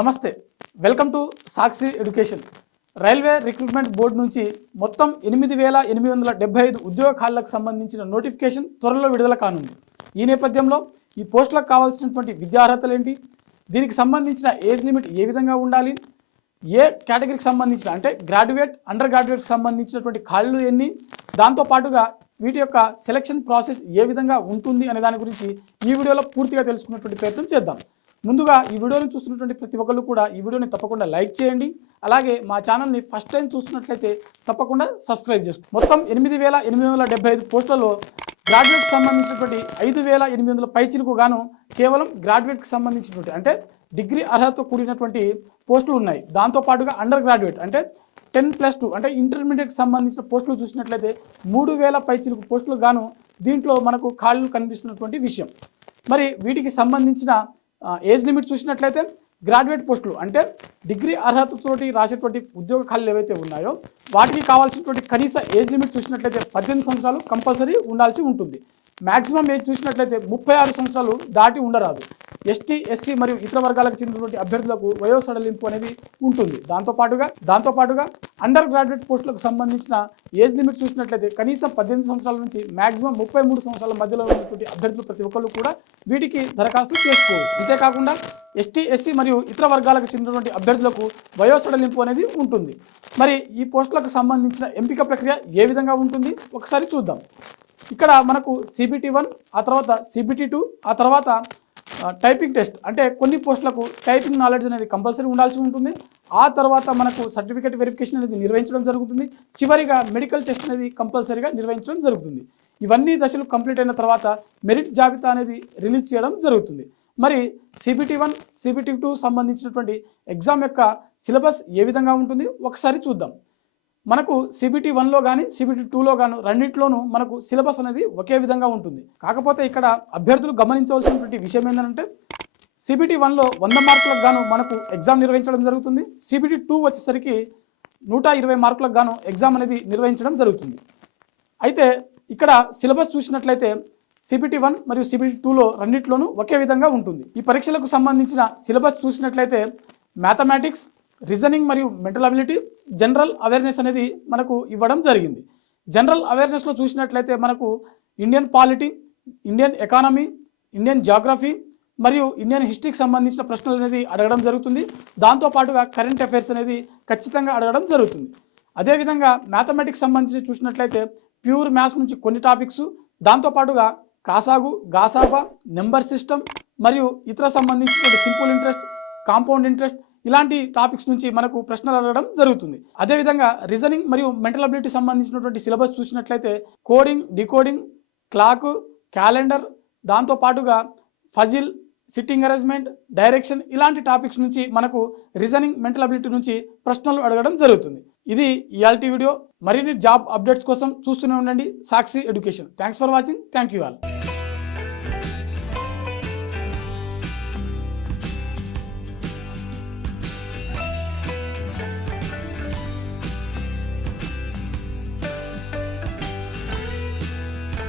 నమస్తే, welcome to Sakshi education. Railway recruitment board నుంచి మొత్తం 8,875 ఉద్యోగ ఖాళీలకు సంబంధించిన నోటిఫికేషన్ త్వరలో విడుదల కానుంది. ఈ నేపథ్యంలో ఈ పోస్టులకు కావాల్సినటువంటి విద్యార్హతలు ఏంటి, దీనికి సంబంధించిన ఏజ్ లిమిట్ ఏ విధంగా ఉండాలి, ఏ కేటగిరీకి సంబంధించిన అంటే గ్రాడ్యుయేట్, అండర్ గ్రాడ్యుయేట్కి సంబంధించినటువంటి ఖాళీలు ఎన్ని, దాంతోపాటుగా వీటి యొక్క సెలక్షన్ ప్రాసెస్ ఏ విధంగా ఉంటుంది అనే దాని గురించి ఈ వీడియోలో పూర్తిగా తెలుసుకున్నటువంటి ప్రయత్నం చేద్దాం. ముందుగా ఈ వీడియోని చూస్తున్నటువంటి ప్రతి ఒక్కళ్ళు కూడా ఈ వీడియోని తప్పకుండా లైక్ చేయండి. అలాగే మా ఛానల్ని ఫస్ట్ టైం చూస్తున్నట్లయితే తప్పకుండా సబ్స్క్రైబ్ చేసుకోండి. మొత్తం 8,875 పోస్టులలో గ్రాడ్యుయేట్కి సంబంధించినటువంటి 5,800 పైచిలకు గాను కేవలం గ్రాడ్యుయేట్కి సంబంధించినటువంటి అంటే డిగ్రీ అర్హతతో కూడినటువంటి పోస్టులు ఉన్నాయి. దాంతోపాటుగా అండర్ గ్రాడ్యుయేట్ అంటే 10+2 అంటే ఇంటర్మీడియట్కి సంబంధించిన పోస్టులు చూసినట్లయితే 3,000 పైచిలకు పోస్టులు గాను దీంట్లో మనకు ఖాళీలు కనిపిస్తున్నటువంటి విషయం. మరి వీటికి సంబంధించిన ఏజ్ లిమిట్ చూసినట్లయితే గ్రాడ్యుయేట్ పోస్టులు అంటే డిగ్రీ అర్హతతోటి రాసేటువంటి ఉద్యోగ ఖాళీలు ఏవైతే ఉన్నాయో వాటికి కావాల్సినటువంటి కనీస ఏజ్ లిమిట్ చూసినట్లయితే 18 సంవత్సరాలు కంపల్సరీ ఉండాల్సి ఉంటుంది. మ్యాక్సిమం ఏజ్ చూసినట్లయితే 36 సంవత్సరాలు దాటి ఉండరాదు. ఎస్టీ, ఎస్సీ మరియు ఇతర వర్గాలకు చెందినటువంటి అభ్యర్థులకు వయో సడలింపు అనేది ఉంటుంది. దాంతోపాటుగా అండర్ గ్రాడ్యుయేట్ పోస్టులకు సంబంధించిన ఏజ్ లిమిట్ చూసినట్లయితే కనీసం 18 సంవత్సరాల నుంచి మ్యాక్సిమం 33 సంవత్సరాల మధ్యలో ఉన్నటువంటి అభ్యర్థులు ప్రతి ఒక్కళ్ళు కూడా వీటికి దరఖాస్తు చేసుకోవచ్చు. అంతేకాకుండా ఎస్టీ, ఎస్సీ మరియు ఇతర వర్గాలకు చెందినటువంటి అభ్యర్థులకు వయో సడలింపు అనేది ఉంటుంది. మరి ఈ పోస్టులకు సంబంధించిన ఎంపిక ప్రక్రియ ఏ విధంగా ఉంటుంది ఒకసారి చూద్దాం. ఇక్కడ మనకు CBT1, ఆ తర్వాత CBT2, ఆ తర్వాత టైపింగ్ టెస్ట్ అంటే కొన్ని పోస్టులకు టైపింగ్ నాలెడ్జ్ అనేది కంపల్సరీ ఉండాల్సి ఉంటుంది. ఆ తర్వాత మనకు సర్టిఫికేట్ వెరిఫికేషన్ అనేది నిర్వహించడం జరుగుతుంది. చివరిగా మెడికల్ టెస్ట్ అనేది కంపల్సరీగా నిర్వహించడం జరుగుతుంది. ఇవన్నీ దశలు కంప్లీట్ అయిన తర్వాత మెరిట్ జాబితా అనేది రిలీజ్ చేయడం జరుగుతుంది. మరి CBT1, CBT2 సంబంధించినటువంటి ఎగ్జామ్ యొక్క సిలబస్ ఏ విధంగా ఉంటుంది ఒకసారి చూద్దాం. మనకు CBT1లో కానీ CBT2లో కానీ రెండింటిలోనూ మనకు సిలబస్ అనేది ఒకే విధంగా ఉంటుంది. కాకపోతే ఇక్కడ అభ్యర్థులు గమనించవలసినటువంటి విషయం ఏంటంటే CBT1లో 100 మార్కులకు గాను మనకు ఎగ్జామ్ నిర్వహించడం జరుగుతుంది. CBT2 వచ్చేసరికి 120 మార్కులకు గాను ఎగ్జామ్ అనేది నిర్వహించడం జరుగుతుంది. అయితే ఇక్కడ సిలబస్ చూసినట్లయితే CBT1 మరియు CBT2లో రెండింటిలోనూ ఒకే విధంగా ఉంటుంది. ఈ పరీక్షలకు సంబంధించిన సిలబస్ చూసినట్లయితే మ్యాథమెటిక్స్, రీజనింగ్ మరియు మెంటల్ అబిలిటీ, జనరల్ అవేర్నెస్ అనేది మనకు ఇవ్వడం జరిగింది. జనరల్ అవేర్నెస్లో చూసినట్లయితే మనకు Indian polity, Indian economy, Indian geography మరియు ఇండియన్ హిస్టరీకి సంబంధించిన ప్రశ్నలు అనేది అడగడం జరుగుతుంది. దాంతోపాటుగా కరెంట్ అఫైర్స్ అనేది ఖచ్చితంగా అడగడం జరుగుతుంది. అదేవిధంగా మ్యాథమెటిక్స్ సంబంధించి చూసినట్లయితే ప్యూర్ మ్యాథ్స్ నుంచి కొన్ని టాపిక్స్, దాంతోపాటుగా కాసాగు, గాసాబా, నెంబర్ సిస్టమ్ మరియు ఇతర సంబంధించిన సింపుల్ ఇంట్రెస్ట్, కాంపౌండ్ ఇంట్రెస్ట్ ఇలాంటి టాపిక్స్ నుంచి మనకు ప్రశ్నలు అడగడం జరుగుతుంది. అదేవిధంగా రీజనింగ్ మరియు మెంటల్ అబిలిటీ సంబంధించినటువంటి సిలబస్ చూసినట్లయితే కోడింగ్, డికోడింగ్, క్లాక్, క్యాలెండర్, దాంతోపాటుగా ఫజిల్, సిట్టింగ్ అరేంజ్మెంట్, డైరెక్షన్ ఇలాంటి టాపిక్స్ నుంచి మనకు రీజనింగ్, మెంటల్ అబిలిటీ నుంచి ప్రశ్నలు అడగడం జరుగుతుంది. ఇది ఇయాల్టి వీడియో. మరిన్ని జాబ్ అప్డేట్స్ కోసం చూస్తూనే ఉండండి Sakshi education. Thanks for watching. Thank you all.